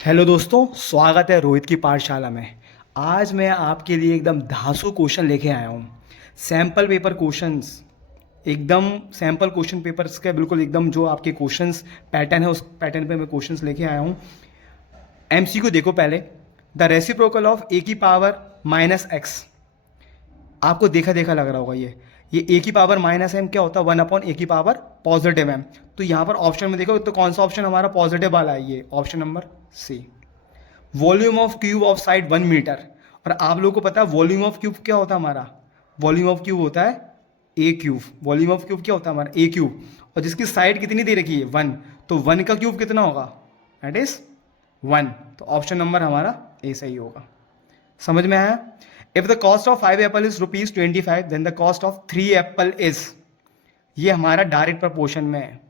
Hello दोस्तों, स्वागत है रोहित की पाठशाला में। आज मैं आपके लिए एकदम धांसू क्वेश्चन लेके आया हूँ। सैम्पल पेपर क्वेश्चंस, एकदम सैम्पल क्वेश्चन पेपर्स के बिल्कुल एकदम जो आपके क्वेश्चंस पैटर्न है उस पैटर्न पे मैं क्वेश्चंस लेके आया हूँ। एमसीक्यू देखो पहले। द रेसिप्रोकल ऑफ ए की पावर माइनस एक्स, आपको देखा देखा लग रहा होगा ये ए की पावर माइनस एम क्या होता है, 1 अपॉन ए की पावर पॉजिटिव एम। तो यहाँ पर ऑप्शन में देखो तो कौन सा ऑप्शन हमारा पॉजिटिव वाला है, ये option number C. Volume of cube of side 1 metre. और आप लोगों को पता है वॉल्यूम ऑफ क्यूब क्या होता है हमारा, वॉल्यूम ऑफ क्यूब होता है ए क्यूब। वॉल्यूम ऑफ क्यूब क्या होता है हमारा ए क्यूब, और जिसकी साइड कितनी दे रखी है 1, तो 1 का क्यूब कितना होगा, दैट इज 1। तो ऑप्शन नंबर हमारा ए सही होगा। समझ में आया। If the cost of 5 apple is ₹25 then the cost of 3 apple is, ये हमारा डायरेक्ट प्रपोर्शन में है।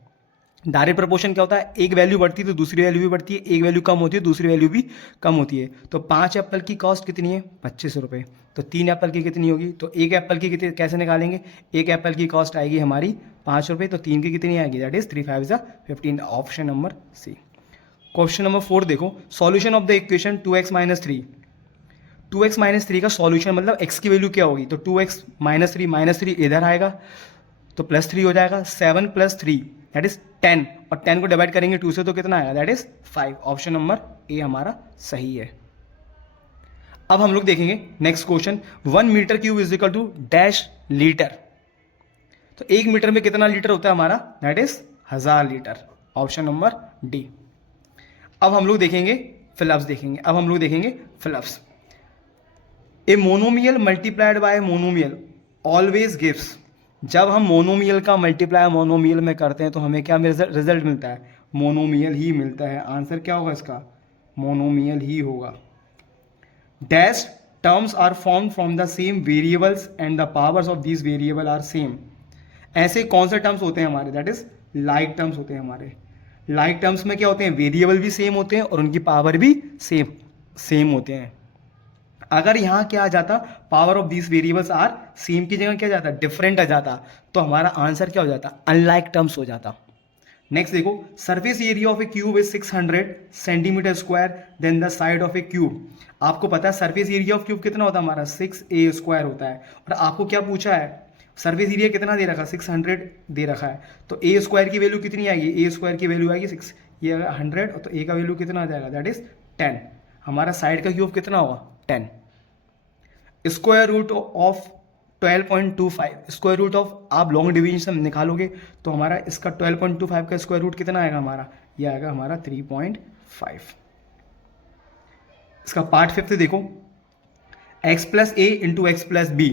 डायरेक्ट प्रपोर्शन क्या होता है, एक वैल्यू बढ़ती है तो दूसरी वैल्यू भी बढ़ती है, एक वैल्यू कम होती है दूसरी वैल्यू भी कम होती है। तो 5 एप्पल की कॉस्ट कितनी है, 25 रुपये। तो 3 एप्पल की कितनी होगी, तो एक एप्पल की कितनी कैसे निकालेंगे, एक एप्पल की कॉस्ट आएगी हमारी 5 रुपये, तो 3 की कितनी आएगी, दैट इज 3 5 ज़ा 15। Option number C. Question number 4 देखो। Solution of the equation 2x-3। 2x-3 का सॉल्यूशन मतलब x की वैल्यू क्या होगी, तो 2x-3 इधर आएगा तो +3 हो जाएगा। 7 + 3 दैट इज 10, और 10 को डिवाइड करेंगे 2 से तो कितना आएगा, that is 5। Option number A हमारा सही है। अब हम लोग देखेंगे next question. 1 metre cube is equal to dash litre. तो 1 मीटर में कितना लीटर होता है हमारा, that is 1000 litre. Option number D. अब हम लोग देखेंगे फिलअप्स, अब हम लोग देखेंगे fill ups. A monomial multiplied by monomial always gives. जब हम मोनोमियल का मल्टीप्लाई मोनोमियल में करते हैं तो हमें क्या रिजल्ट मिलता है, मोनोमियल ही मिलता है। आंसर क्या होगा इसका, मोनोमियल ही होगा। Dash terms are form from the same variables and the powers of these variable are same. ऐसे कौन से टर्म्स होते हैं हमारे, दैट इज लाइक टर्म्स होते हैं हमारे। लाइक टर्म्स में क्या होते हैं, वेरिएबल भी सेम होते हैं और उनकी पावर भी सेम सेम होते हैं। अगर यहाँ क्या आ जाता, power of these variables are same की जगह क्या जाता, डिफरेंट आ जाता, तो हमारा आंसर क्या हो जाता, अनलाइक टर्म्स हो जाता। नेक्स्ट देखो। Surface area of a cube is 600 centimetre square then the side of a cube. आपको पता है सरफेस एरिया ऑफ क्यूब कितना होता है हमारा, 6a² होता है। और आपको क्या पूछा है, सरफेस एरिया कितना दे रखा है, 600 दे रखा है। तो a² की वैल्यू कितनी आएगी, a² की वैल्यू आएगी 6, ये 100, तो a का वैल्यू कितना आ जाएगा, दैट इज 10। हमारा साइड का क्यूब कितना होगा, 10। Square root of 12.25, square root of आप लॉन्ग डिवीजन से निकालोगे तो हमारा इसका 12.25 का स्क्वायर रूट कितना आएगा हमारा, ये आएगा हमारा 3.5। इसका पार्ट 5 देखो। x+a × x+b,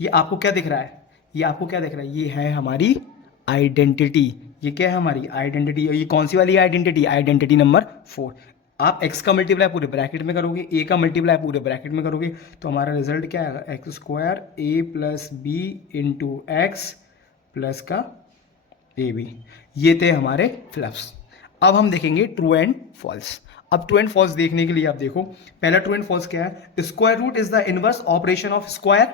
ये आपको क्या दिख रहा है, ये आपको क्या दिख रहा है, ये है हमारी आइडेंटिटी। ये क्या है हमारी आइडेंटिटी, ये कौन सी वाली आइडेंटिटी, आइडेंटिटी नंबर 4। आप x का मल्टीप्लाई पूरे ब्रैकेट में करोगे, a का मल्टीप्लाई पूरे ब्रैकेट में करोगे, तो हमारा रिजल्ट क्या आएगा, x² a + b × x plus का ab। ये थे हमारे फ्लप्स। अब हम देखेंगे ट्रू एंड फॉल्स। अब ट्रू एंड फॉल्स देखने के लिए आप देखो, पहला ट्रू एंड फॉल्स क्या है, square root is the inverse operation of square.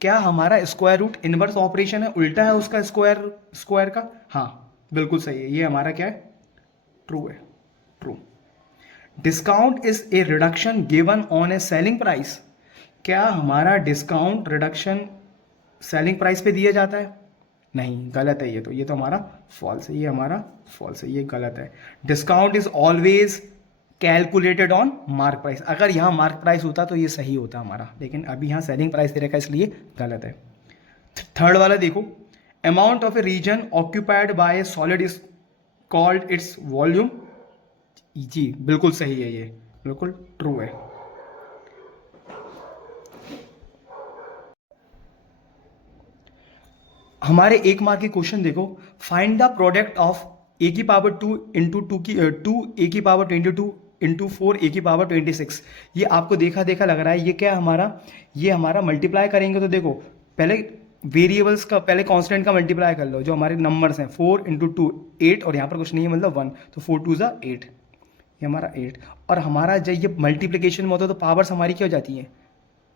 क्या हमारा स्क्वायर रूट इनवर्स ऑपरेशन है, उल्टा है उसका स्क्वायर का, हाँ बिल्कुल सही है, ये हमारा क्या है, ट्रू है, true. Discount is a reduction given on A selling price. क्या हमारा डिस्काउंट रिडक्शन सेलिंग प्राइस पे दिया जाता है, नहीं, गलत है ये तो, ये तो हमारा फॉल्स है, ये हमारा फॉल्स है, ये गलत है। Discount is always calculated on mark price. अगर यहाँ मार्क प्राइस होता तो ये सही होता हमारा, लेकिन अभी यहाँ सेलिंग प्राइस दे रखा है इसलिए गलत है। थर्ड वाला देखो। Amount of a region occupied by a solid is called its volume. जी बिल्कुल सही है, ये बिल्कुल ट्रू है। हमारे 1 मार्क के क्वेश्चन देखो। Find the product of a की पावर 2 इंटू 2 a की पावर 22 इंटू 4 a की पावर 26। ये आपको देखा देखा लग रहा है, ये क्या है हमारा, ये हमारा मल्टीप्लाई करेंगे तो देखो पहले वेरिएबल्स का, पहले कांस्टेंट का मल्टीप्लाई कर लो, जो हमारे नंबर्स हैं 4 × 2 8, और यहाँ पर कुछ नहीं है मतलब 1, तो 4 2 ज़ा 8, ये हमारा 8। और हमारा जब ये मल्टीप्लिकेशन में होता है तो पावर्स हमारी क्या हो जाती हैं,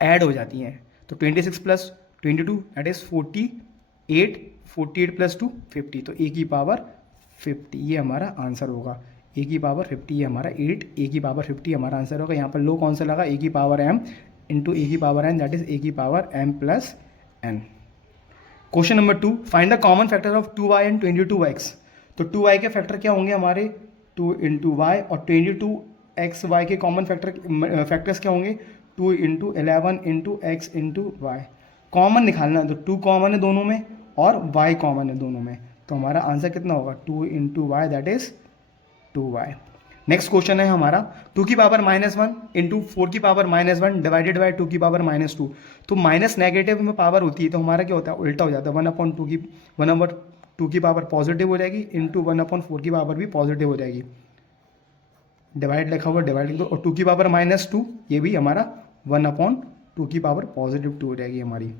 ऐड हो जाती हैं। तो 26 + 22 दैट इज 48, 48 + 2 50, तो a की पावर 50, ये हमारा आंसर होगा। ए की पावर 50 है हमारा 8 ए की पावर 50 हमारा आंसर होगा। यहाँ पर लो कौन सा लगा, ए की पावर m इंटू ए की power n, that is a की power m plus n। Question number 2, find the common factor of 2y and 22x। तो 2y के फैक्टर क्या होंगे हमारे 2 इंटू वाई, और 22xy के कॉमन फैक्टर्स क्या होंगे 2 into 11 into X into Y. Common निकालना है, तो 2 कॉमन है दोनों में और y कॉमन है दोनों में, तो हमारा आंसर कितना होगा 2 into Y, that is 2y। Next question है हमारा 2 की पावर -1 इंटू 4 की पावर -1 डिवाइडेड बाई 2 की पावर -2। तो माइनस नेगेटिव में पावर होती है तो हमारा क्या होता है, उल्टा हो जाता है, 1/2 की पावर पॉजिटिव हो जाएगी इंटू 1/4 की पावर भी पॉजिटिव हो जाएगी। डिवाइड लिखा हुआ डिवाइड दो, और 2 की पावर -2 ये भी हमारा 1/2 की पावर पॉजिटिव 2 हो जाएगी हमारी।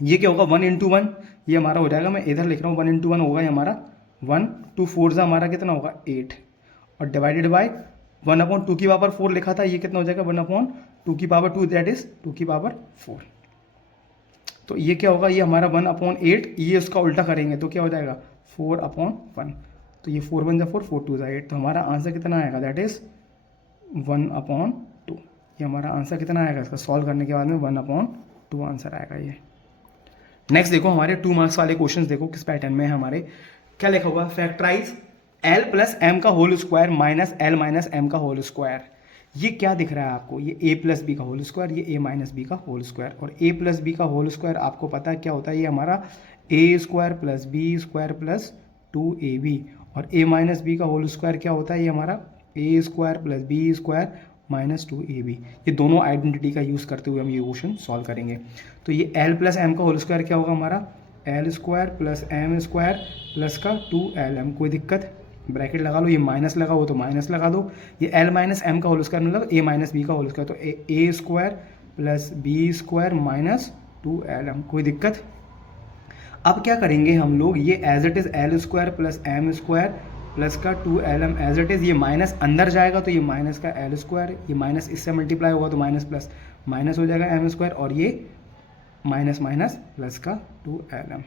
ये क्या होगा 1 इंटू 1, ये हमारा हो जाएगा, मैं इधर लिख रहा हूँ 1 इंटू 1 होगा ये हमारा 1, 2 4 से हमारा कितना होगा 8, और डिवाइडेड बाय 1/2 की पावर 4 लिखा था, ये कितना हो जाएगा 1/2 की पावर 2, दैट इज 2 की पावर 4। तो ये क्या होगा, ये हमारा 1/8, ये उसका उल्टा करेंगे तो क्या हो जाएगा 4/1। तो ये 4 1 4, 4 2 8, तो हमारा आंसर कितना आएगा, दैट इज 1/2। ये हमारा आंसर कितना आएगा, इसका सॉल्व करने के बाद में 1/2 आंसर आएगा ये। नेक्स्ट देखो हमारे 2 मार्क्स वाले क्वेश्चन देखो किस पैटर्न में है हमारे। क्या लिखा हुआ, फैक्टराइज l प्लस एम का whole square minus L minus M का होल स्क्वायर। ये क्या दिख रहा है आपको, ये a प्लस बी का होल स्क्वायर, ये a माइनस बी का होल स्क्वायर, और a प्लस बी का होल स्क्वायर आपको पता है क्या होता है, ये हमारा a square plus B square plus 2ab, और a माइनस बी का होल स्क्वायर क्या होता है, ये हमारा a square plus B square minus 2ab। ये दोनों आइडेंटिटी का यूज़ करते हुए हम ये क्वेश्चन सॉल्व करेंगे। तो ये l प्लस एम का होल स्क्वायर क्या होगा हमारा l square plus M square plus का 2lm, कोई दिक्कत, ब्रैकेट लगा लो, ये माइनस लगा हो तो माइनस लगा दो, ये l माइनस एम का होल स्क्वायर मतलब a माइनस बी का होल स्क्वायर, तो a square plus B square minus 2lm, कोई दिक्कत। अब क्या करेंगे हम लोग, ये as it is l square plus M square plus का 2lm एज इट इज़, ये माइनस अंदर जाएगा तो ये माइनस का l स्क्वायर, ये माइनस इससे मल्टीप्लाई होगा तो माइनस प्लस माइनस हो जाएगा m स्क्वायर, और ये माइनस माइनस प्लस का 2lm।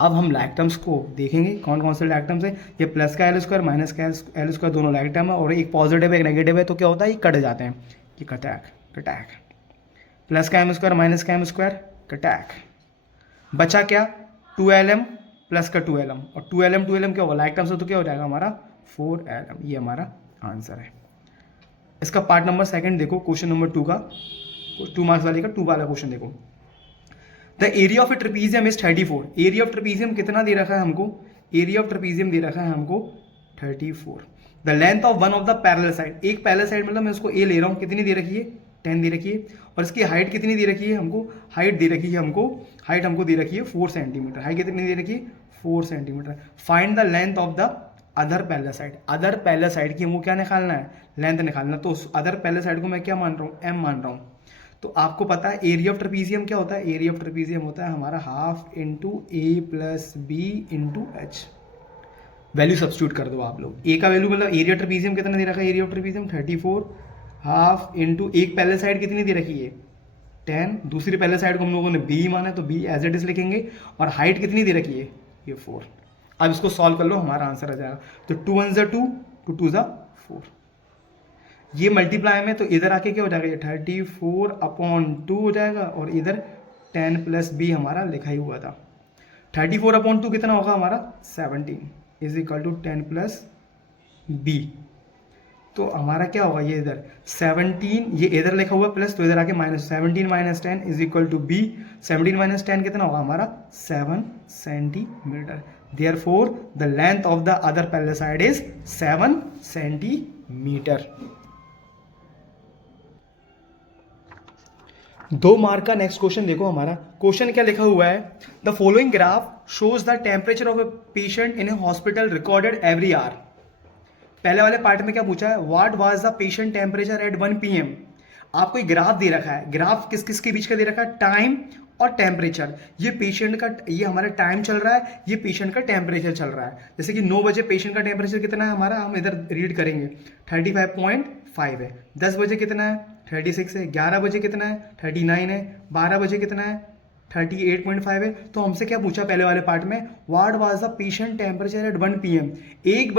अब हम लाइक टर्म्स को देखेंगे कौन कौन से लाइक टर्म्स है, ये प्लस का l स्क्वायर माइनस का l स्क्वायर दोनों लाइक टर्म है, और एक पॉजिटिव है एक नेगेटिव है, तो क्या होता है ये कट जाते हैं, ये कटैक कटैक, प्लस का m स्क्वायर माइनस का m स्क्वायर कटैक, बचा क्या 2lm प्लस का 2lm, और 2lm क्या होगा लाइक टर्म्स है तो क्या हो जाएगा हमारा 4lm, ये हमारा आंसर है। इसका पार्ट नंबर 2 देखो, क्वेश्चन नंबर 2 का 2 मार्क्स वाले का 2 वाला क्वेश्चन देखो। The area of A trapezium is 34। Area of trapezium कितना दे रखा है हमको, एरिया ऑफ ट्रेपीजियम दे रखा है हमको 34। The length of one of the parallel side, एक पैरेलल साइड मतलब मैं उसको ए ले रहा हूँ, कितनी दे रखी है 10 दे रखी है, और इसकी हाइट कितनी दे रखी है हमको, हाइट दे रखी है हमको, हाइट हमको दे रखी है 4 सेंटीमीटर, हाइट कितनी दे रखी है 4 centimetre. Find the length of the other parallel side, other parallel side की हमको क्या निकालना है, लेंथ निकालना, तो उस अदर पैरेलल साइड को मैं क्या मान रहा हूँ m मान रहा हूँ। तो आपको पता है एरिया ऑफ ट्रेपीजियम क्या होता है, एरिया ऑफ ट्रेपीजियम होता है हमारा half into a plus b into h. Value substitute कर दो आप लोग, ए का वैल्यू मतलब एरिया ट्रेपीजियम कितना दे रखा है, area of trapezium 34, half into एक पैरेलल साइड कितनी दे रखी है 10, दूसरी पैरेलल साइड को हम लोगों ने बी माना है तो बी एज इट इज लिखेंगे, और हाइट कितनी दे रखी है ये 4। अब इसको सॉल्व कर लो, हमारा आंसर आ जाएगा, तो 2 1 ज़ा 2, 2 2 ज़ा 4, ये मल्टीप्लाई में तो इधर आके क्या हो जाएगा, ये 34/2 हो जाएगा, और इधर 10 प्लस बी हमारा लिखा ही हुआ था। 34/2 कितना होगा हमारा 17 is equal to 10 plus B, तो हमारा क्या होगा ये इधर 17, ये इधर लिखा हुआ प्लस तो इधर आके minus, 17 minus 10 is equal to B, 17 minus 10 कितना होगा हमारा 7 centimetre. Therefore the length of the other parallel side is 7 centimetre. 2 mark का नेक्स्ट क्वेश्चन देखो हमारा, क्वेश्चन क्या लिखा हुआ है, the following graph shows the temperature of a patient in A hospital recorded every hour. पहले वाले पार्ट में क्या पूछा है, what was the patient temperature at 1 PM। आपको एक ग्राफ दे रखा है, ग्राफ किस किस के बीच का दे रखा है, टाइम और टेम्परेचर। ये पेशेंट का, ये हमारा टाइम चल रहा है, ये पेशेंट का टेम्परेचर चल रहा है। जैसे कि 9 बजे पेशेंट का टेम्परेचर कितना है हमारा, हम इधर रीड करेंगे 35.5 है, 10 बजे कितना है 36 है, 11 बजे कितना है 39 है, 12 बजे कितना है 38.5 है। तो हमसे क्या पूछा पहले वाले पार्ट में, what was the patient temperature at 1 PM। 1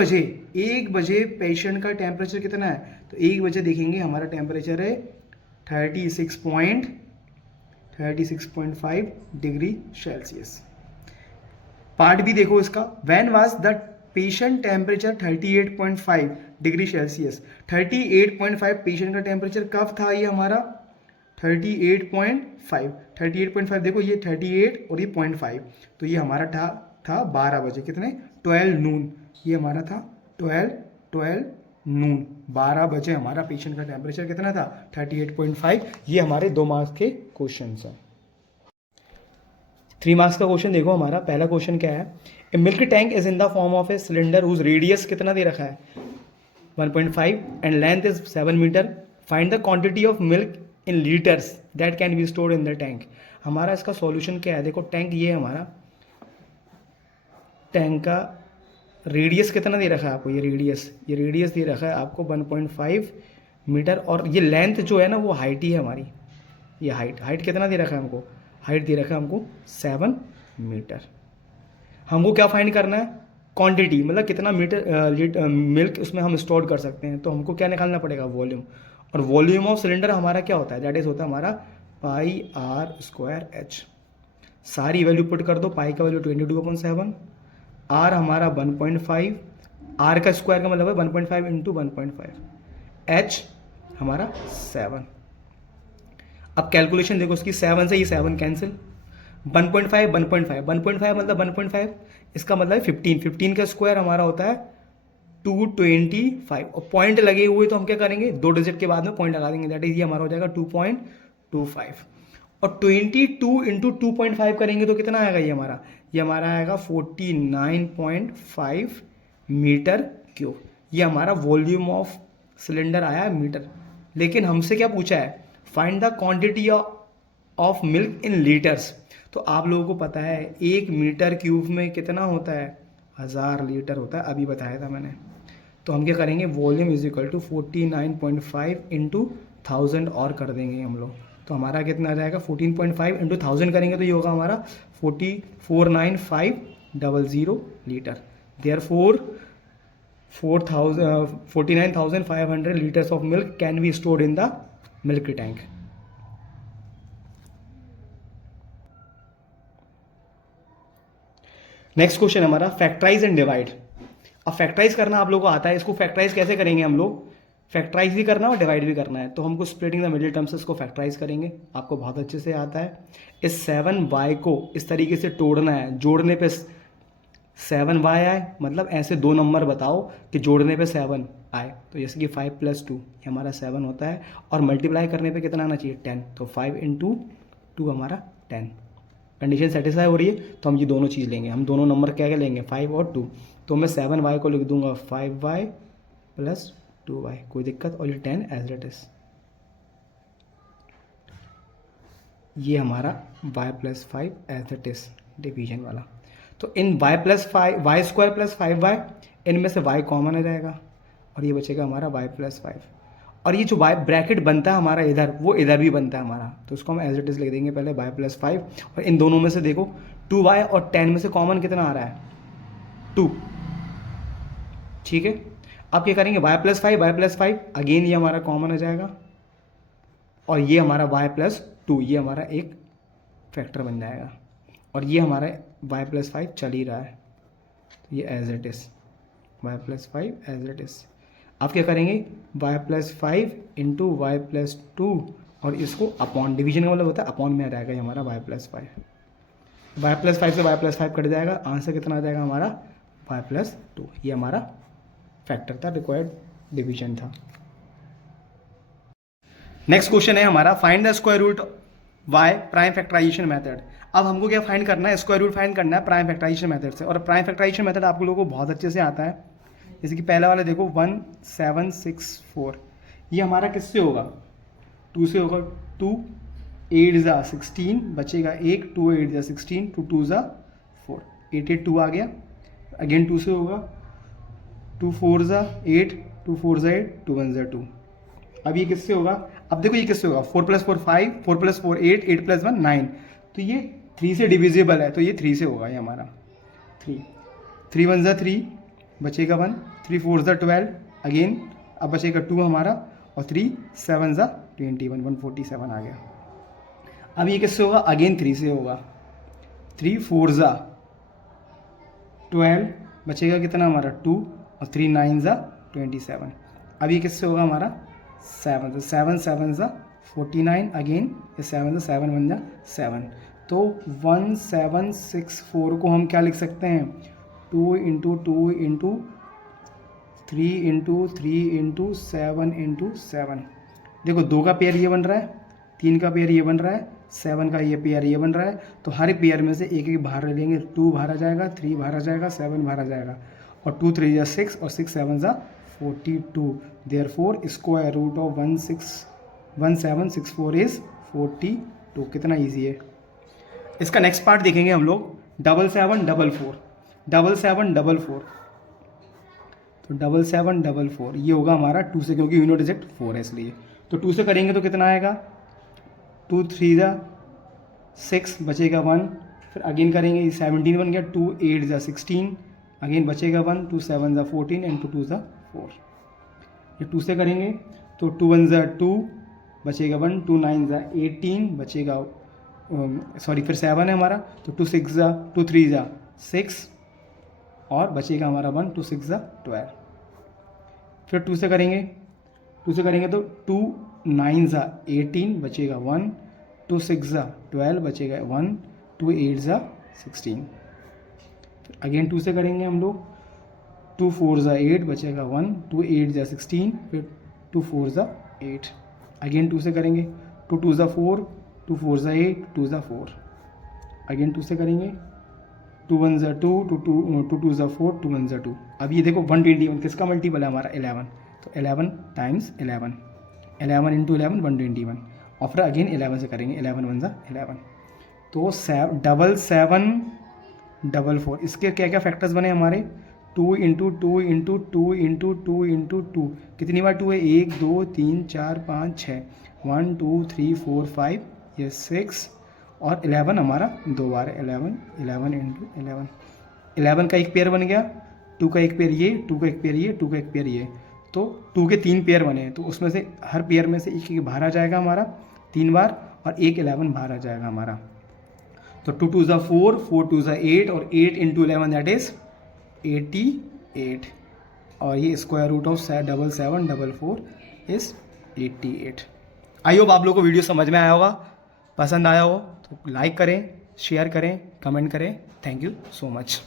बजे पेशेंट का टेम्परेचर कितना है, तो 1 बजे देखेंगे हमारा टेम्परेचर है 36.5 डिग्री सेल्सियस। पार्ट भी देखो इसका, when was the patient temperature 38.5 degree Celsius. 38.5 patient का टेम्परेचर कब था, ये हमारा 38.5 देखो, ये 38 और ये 0.5, तो ये हमारा था 12 बजे, कितने 12 नून, ये हमारा था 12 नून, 12 बजे हमारा पेशेंट का टेम्परेचर कितना था 38.5। ये हमारे 2 मार्क्स के क्वेश्चन हैं। 3 मार्क्स का क्वेश्चन देखो हमारा, पहला क्वेश्चन क्या है, a milk tank is in the form of a cylinder whose radius कितना दे रखा है 1.5 and length is 7 metre, find the quantity of milk in litres that can be stored in the tank. हमारा इसका solution क्या है, देखो tank ये है हमारा, टैंक का रेडियस कितना दे रखा है आपको, ये रेडियस दे रखा है आपको 1.5 मीटर, और ये लेंथ जो है ना वो हाइट ही है हमारी, ये हाइट कितना दे रखा है हमको, हाइट दे रखा है हमको 7 मीटर। हमको क्या फाइंड करना है, क्वांटिटी, मतलब कितना मीटर मिल्क उसमें हम स्टोर कर सकते हैं। तो हमको क्या निकालना पड़ेगा, वॉल्यूम, और वॉल्यूम ऑफ सिलेंडर हमारा क्या होता है, दैट इज होता है हमारा πr²h। सारी वैल्यू पुट कर दो, पाई का वैल्यू 22/7, आर हमारा 1.5, आर का स्क्वायर का मतलब है 1.5 इंटू 1.5, एच हमारा 7। अब कैलकुलेशन देखो उसकी, 7 से ये 7 कैंसिल, 1.5 मतलब 1.5, इसका मतलब है 15 का स्क्वायर हमारा होता है 225, और पॉइंट लगे हुए तो हम क्या करेंगे, 2 डिजिट के बाद में पॉइंट लगा देंगे, दैट इज ये हमारा हो जाएगा 2.25, और 22 इंटू 2.5 करेंगे तो कितना आएगा, ये हमारा आएगा 49.5 मीटर क्यूब। ये हमारा वॉल्यूम ऑफ सिलेंडर आया है मीटर। लेकिन हमसे क्या पूछा है, find the quantity of milk in litres. तो आप लोगों को पता है 1 मीटर क्यूब में कितना होता है, 1000 लीटर होता है, अभी बताया था मैंने। तो हम क्या करेंगे, volume is equal to 49.5 into 1000 और कर देंगे हम लोग, तो हमारा कितना आ जाएगा 14.5 इंटू 1000 करेंगे तो ये होगा हमारा 49,500 litre. Therefore 49,500 litres of milk can be stored in the milk tank. Next question हमारा, फैक्टराइज एंड डिवाइड। अब फैक्टराइज करना आप लोगों को आता है, इसको फैक्टराइज कैसे करेंगे हम लोग, फैक्टराइज भी करना है और डिवाइड भी करना है। तो हमको स्प्लिटिंग द मिडिल टर्म्स इसको फैक्टराइज करेंगे, आपको बहुत अच्छे से आता है। इस 7y को इस तरीके से तोड़ना है, जोड़ने पे 7y आए, मतलब ऐसे 2 नंबर बताओ कि जोड़ने पे 7 आए, तो जैसे कि 5 + 2 ये हमारा 7 होता है, और मल्टीप्लाई करने पे कितना आना चाहिए 10, तो 5 इंटू 2 हमारा 10। कंडीशन सेटिस्फाई हो रही है तो हम ये दोनों चीज़ लेंगे, हम दोनों नंबर क्या क्या लेंगे 5 और 2, तो मैं 7y को लिख दूंगा 5y + 2y, कोई दिक्कत, और ये 10 एज इट इज। ये हमारा y + 5 as it is division वाला। तो इन y + 5 y² + 5y, इनमें से y कॉमन आ जाएगा और ये बचेगा हमारा y + 5, और ये जो y ब्रैकेट बनता है हमारा इधर, वो इधर भी बनता है हमारा, तो इसको हम एज इट इज लिख देंगे पहले y + 5, और इन दोनों में से देखो 2y और 10 में से कॉमन कितना आ रहा है 2, ठीक है। अब क्या करेंगे y + 5 अगेन ये हमारा कॉमन आ जाएगा, और ये हमारा y + 2 ये हमारा एक फैक्टर बन जाएगा, और ये हमारा y + 5 चल ही रहा है, तो ये as it is y + 5 as it is. अब क्या करेंगे y + 5 इंटू y + 2, और इसको अपॉन, डिवीजन का मतलब होता है अपॉन में आ जाएगा ये हमारा y + 5, y + 5 से y + 5 कट जाएगा, आंसर कितना आ जाएगा हमारा y + 2, ये हमारा फैक्टर था, रिक्वायर्ड डिवीजन था। नेक्स्ट क्वेश्चन है हमारा, find the square root y prime factorisation method. अब हमको क्या फाइंड करना है, स्क्वायर रूट फाइंड करना है प्राइम फैक्टराइजेशन मेथड से, और प्राइम फैक्टराइजेशन मेथड आप लोगों को बहुत अच्छे से आता है। जैसे कि पहला वाला देखो 1764, ये हमारा किससे होगा 2 से होगा, 2 8 ज़ा 16 बचेगा 1, 2 8 ज़ा 16, 2 2 ज़ा 4, 8 8 2 आ गया, अगेन 2 से होगा, 2 4 ज़ा 8, 2 4 ज़ा 8, 2 1 ज़ा 2। अब ये किससे होगा, अब देखो ये किससे होगा 4 + 4 5, 4 + 4 8, 8 + 1 9, तो ये 3 से डिविजिबल है तो ये 3 से होगा ये हमारा 3। 3 1 ज़ा 3 बचेगा 1, 3 4 ज़ा 12 अगेन अब बचेगा 2 हमारा, और 3 7 ज़ा 21 147 आ गया। अब ये किससे होगा, अगेन 3 से होगा। 3 4 ज़ा 12 बचेगा कितना हमारा 2, और 3 9 ज़ा 27। अब ये किससे होगा हमारा 7 7 7 ज़ा 49 अगेन, ये 7 ज़ा 7 1 ज़ा 7। तो 1764 को हम क्या लिख सकते हैं, 2 into 2 into 3 into 3 into 7 into 7। देखो 2 का पेयर ये बन रहा है, 3 का पेयर ये बन रहा है, 7 का ये पेयर ये बन रहा है। तो हर पेयर में से एक एक बाहर लेंगे, 2 बाहर आ जाएगा, 3 बाहर आ जाएगा, 7 बाहर आ जाएगा, और 2 3 ज़ा 6 और 6 7 ज़ा 42। Therefore square root of 1764 is 42। कितना ईजी है। इसका नेक्स्ट पार्ट देखेंगे हम लोग, 7744 7744। तो 7744 ये होगा हमारा 2 से, क्योंकि यूनिट डिजिट 4 है इसलिए। तो 2 से करेंगे तो कितना आएगा, 2 3 ज़ा 6 बचेगा 1, फिर अगेन करेंगे 17 बन गया, 2 8 ज़ा 16 अगेन बचेगा 1, 2 7 ज़ा 14 एंड 2 ज़ा 4। ये 2 से करेंगे तो 2 1 ज़ा 2 बचेगा 1, 2 9 ज़ा 18 बचेगा सॉरी फिर 7 है हमारा, तो 2 6 ज़ा 2 3 ज़ा 6 और बचेगा हमारा 1, 2 6 ज़ा 12। फिर 2 से करेंगे तो 2 9 ज़ा 18 बचेगा 1, 2 6 ज़ा 12 बचेगा 1, 2 8 ज़ा 16। अगेन 2 से करेंगे हम लोग, 2 4 ज़ा 8 बचेगा 1, 2 8 ज़ा 16, फिर 2 4 ज़ा 8। अगेन 2 से करेंगे, 2 2 ज़ा 4, 2 4 ज़ा 8, 2 ज़ा 4। अगेन 2 से करेंगे, 2 1 ज़ा 2, 2 2 ज़ा 4, 2 1 ज़ा 2। अब ये देखो 121 किसका मल्टीपल है हमारा 11, तो 11 टाइम्स 11, 11 इंटू 11 121, और फिर अगेन 11 से करेंगे, 11 1 ज़ा 11। तो 7744 इसके क्या क्या फैक्टर्स बने हमारे, 2 इंटू 2 इंटू 2 इंटू 2 इंटू 2। कितनी बार 2 है, 1 2 3 4 5 6, 1 2 3 4 5 ये 6, और 11 हमारा 2 बार है, 11 11 इंटू 11। 11 का एक पेयर बन गया, 2 का एक पेयर ये, 2 का एक पेयर ये, 2 का एक पेयर ये। तो 2 के 3 पेयर बने हैं, तो उसमें से हर पेयर में से एक एक बाहर आ जाएगा हमारा 3 बार, और एक 11 बाहर आ जाएगा हमारा। तो 2 2 ज़ा 4, 4 2 ज़ा 8, और 8 इंटू 11 दैट इज़ 88, और ये square root of 7744 is 88। I hope आप लोगों को वीडियो समझ में आया होगा, पसंद आया हो तो लाइक करें, शेयर करें, कमेंट करें। Thank you so much.